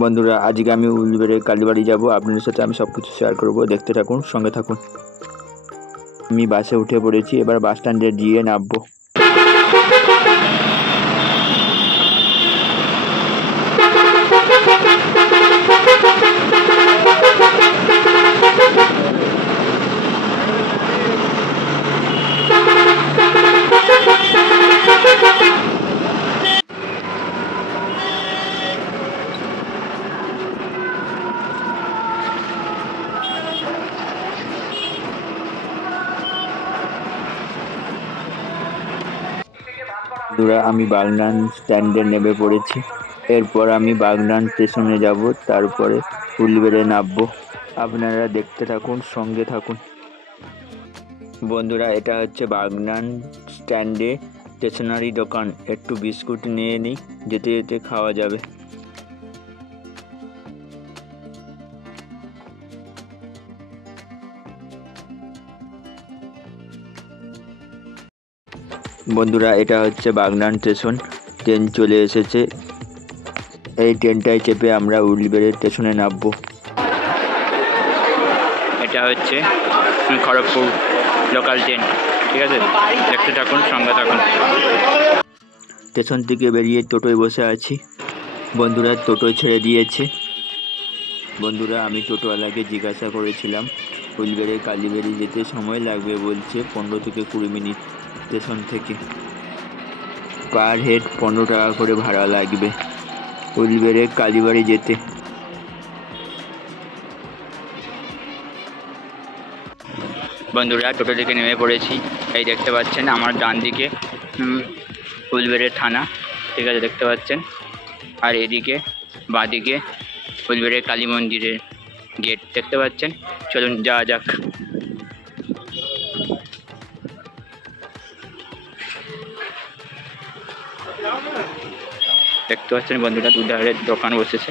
বন্ধুরা, আজকে আমি উলবেড়ে কালীবাড়ি যাব। আপনাদের সাথে আমি সব কিছু শেয়ার করব। দেখতে থাকুন, সঙ্গে থাকুন। আমি বাসে উঠে পড়েছি। এবার বাস স্ট্যান্ডে গিয়ে নামবো। বন্ধুরা, আমি বাগনান স্ট্যান্ডে নেমে পড়েছি। এরপর আমি বাগনান স্টেশনে যাব, তারপরে ফুলবেড়ে নামবো। আপনারা দেখতে থাকুন, সঙ্গে থাকুন। বন্ধুরা, এটা হচ্ছে বাগনান স্ট্যান্ডে স্টেশনারি দোকান। একটু বিস্কুট নিয়ে নিই, যেতে যেতে খাওয়া যাবে। বন্ধুরা এটা হচ্ছে বাগনান স্টেশন। ট্রেন চলে এসেছে। এই ট্রেনটায় চেপে আমরা উলবেড়ে স্টেশনে নামবো। এটা হচ্ছে খড়গপুর লোকাল ট্রেন ঠিক আছে? দেখতে থাকুন সঙ্গে থাকুন। স্টেশন থেকে বেরিয়ে টোটোয় বসে আছি। বন্ধুরা টোটোয় ছেড়ে দিয়েছে। বন্ধুরা আমি টোটোওয়ালাকে জিজ্ঞাসা করেছিলাম উলবেড়ে কালীবাড়ি যেতে সময় লাগবে বলছে পনেরো থেকে কুড়ি মিনিট। স্টেশন থেকে। পার হেড পনেরো টাকা করে ভাড়া লাগবে? উলবেড়ে কালীবাড়ি যেতে। বন্ধুরা, টোটো থেকে নেমে পড়েছি। এই দেখতে পাচ্ছেন আমার ডান দিকে উলবেড়ে থানা। ঠিক আছে, দেখতে পাচ্ছেন। আর এদিকে বাঁদিকে উলবেড়ে কালী মন্দিরের গেট। দেখতে পাচ্ছেন? চলুন, যাওয়া যাক। দেখতে পাচ্ছেন বন্ধুরা, দুধারে দোকান বসেছে।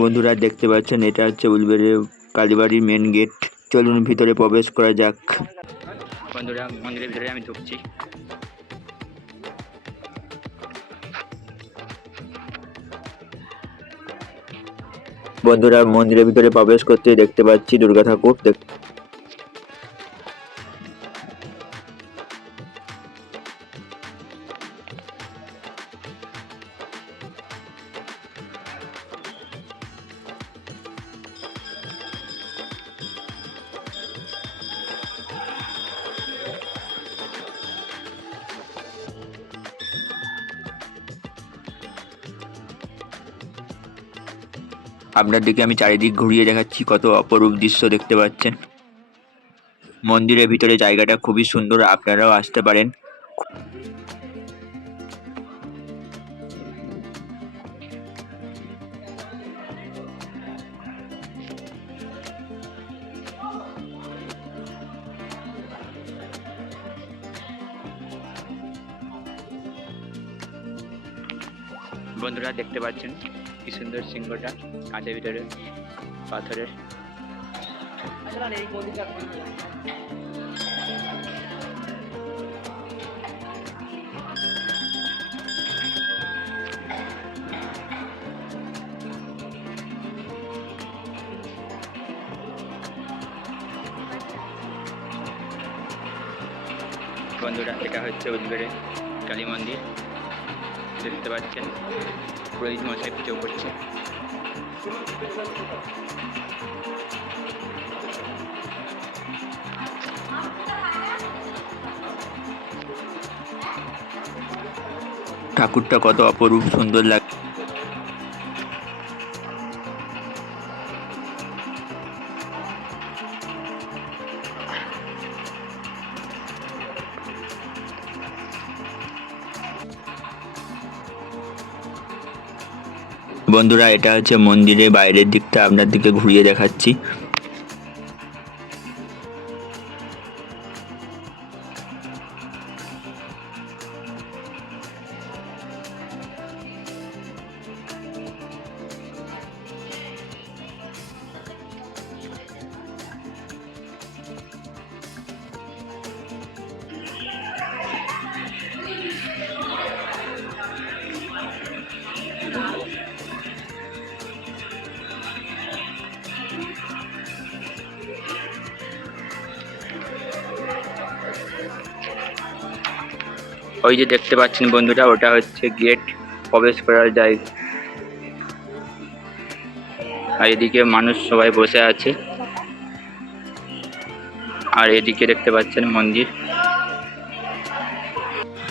বন্ধুরা, দেখতে পাচ্ছেন, এটা হচ্ছে উলবেড়ে কালীবাড়ির মেন গেট চলুন ভিতরে প্রবেশ করা যাক। বন্ধুরা মন্দিরের ভিতরে আমি ঢুকছি। বন্ধুরা মন্দিরের ভিতরে প্রবেশ করতে দেখতে পাচ্ছি দুর্গা ঠাকুর। দেখ- আপনার দিকে আমি চারিদিক ঘুরিয়ে দেখাচ্ছি, কত অপরূপ দৃশ্য দেখতে পাচ্ছেন। মন্দিরের ভিতরে জায়গাটা খুবই সুন্দর, আপনারাও আসতে পারেন। বন্ধুরা, দেখতে পাচ্ছেন? কি সুন্দর সিংহটা কাঁচের ভিতরে পাথরের। বন্ধুরা এটা হচ্ছে উজবেড়ে কালী মন্দির। দেখতে পাচ্ছেন। পুরোহিত মশাই পিছিয়ে করছে ঠাকুরটা কত অপরূপ সুন্দর লাগ বন্ধুরা এটা হচ্ছে মন্দিরের বাইরের দিকটা আপনার দিকে ঘুরিয়ে দেখাচ্ছি। ওই যে দেখতে পাচ্ছেন বন্ধুরা ওটা হচ্ছে গেট প্রবেশ করার জায়গা। আর এদিকে মানুষ সবাই বসে আছে। আর এদিকে দেখতে পাচ্ছেন মন্দির।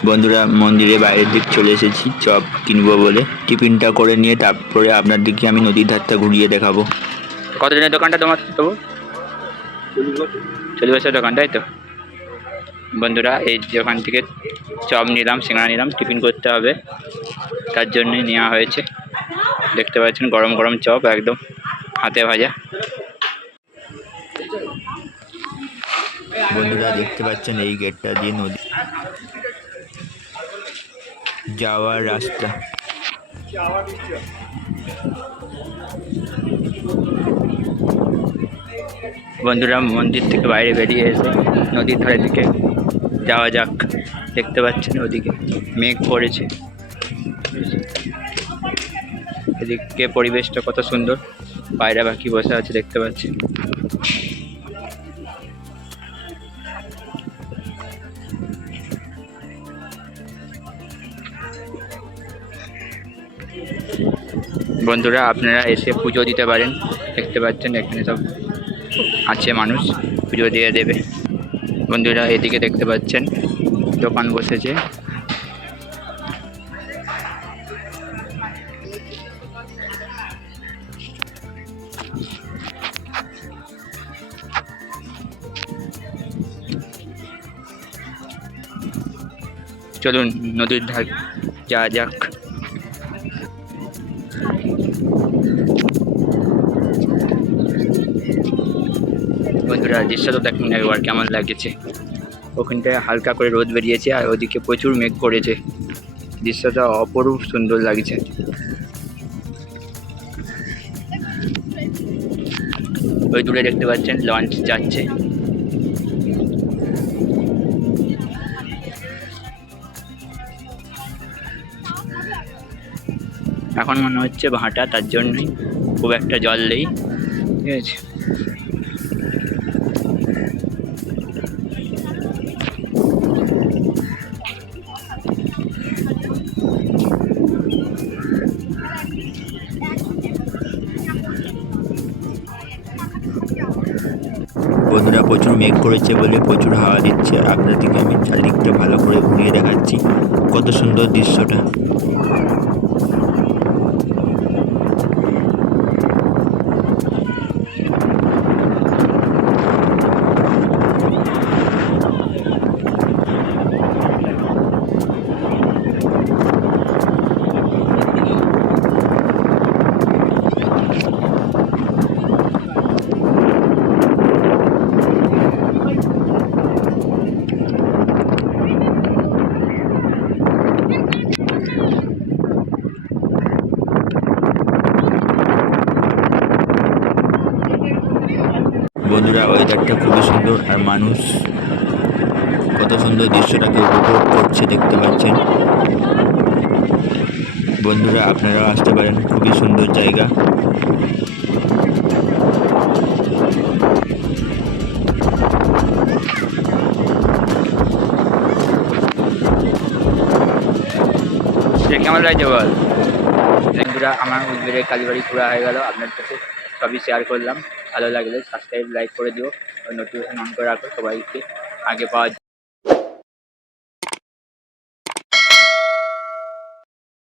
বন্ধুরা মন্দিরে বাইরের দিক চলে এসেছি। চপ কিনবো বলে। টিফিনটা করে নিয়ে তারপরে আপনার দিকে আমি নদীর ধারটা ঘুরিয়ে দেখাবো। কত দিনের দোকানটা তোমার? তবু চল্লিশ বছরের দোকান তাই তো? বন্ধুরা এই দোকান থেকে চপ নিলাম সিঙ্গাড়া নিলাম টিফিন করতে হবে। তার জন্যে নেওয়া হয়েছে। দেখতে পাচ্ছেন গরম গরম চপ একদম হাতে ভাজা। বন্ধুরা দেখতে পাচ্ছেন এই গেটটা দিয়ে নদী যাওয়ার রাস্তা। বন্ধুরা মন্দির থেকে বাইরে বেরিয়ে এসে নদীর ধারের দিকে যাওয়া যাক, দেখতে পাচ্ছেন ওদিকে মেঘ পড়েছে এদিকে পরিবেশটা কত সুন্দর, পায়রা পাখি বসে আছে দেখতে পাচ্ছি। বন্ধুরা, আপনারা এসে পুজো দিতে পারেন, দেখতে পাচ্ছেন এখানে সব আছে মানুষ, পুজো দিয়ে দেবে। বন্ধুরা এদিকে দেখতে পাচ্ছেন। দোকান বসেছে। চলুন নদীর ধার যা যাক। দৃশ্যটা দেখুন একবার কেমন লাগছে। ওখানটায় হালকা করে রোদ বেরিয়েছে আর ওদিকে প্রচুর মেঘ করেছে। দৃশ্যটা অপরূপ সুন্দর লাগছে। ওই দূরে দেখতে পাচ্ছেন, লঞ্চ যাচ্ছে। এখন মনে হচ্ছে ভাটা, তার জন্যই খুব একটা জল নেই। ঠিক আছে। বন্ধুরা প্রচুর মেঘ করেছে বলে প্রচুর হাওয়া দিচ্ছে আপনাদেরকে আমি চারিদিকটা ভালো করে ঘুরিয়ে দেখাচ্ছি। কত সুন্দর দৃশ্যটা বন্ধুরা ওয়েদারটা খুবই সুন্দর আর মানুষ। কত সুন্দর দৃশ্যটাকে উপভোগ করছে, দেখতে পাচ্ছেন। বন্ধুরা, আপনারাও আসতে পারেন, খুবই সুন্দর জায়গা। কেমন লাগছে বল? বন্ধুরা, আমার উদ্বেগের কালীবাড়ি ঘোরা হয়ে গেল আপনার কাছে সবই শেয়ার করলাম। ভালো লাগলে সাবস্ক্রাইব লাইক করে দিও। নোটিফিকেশন অন করে রাখো সবাইকে। আগে পাওয়া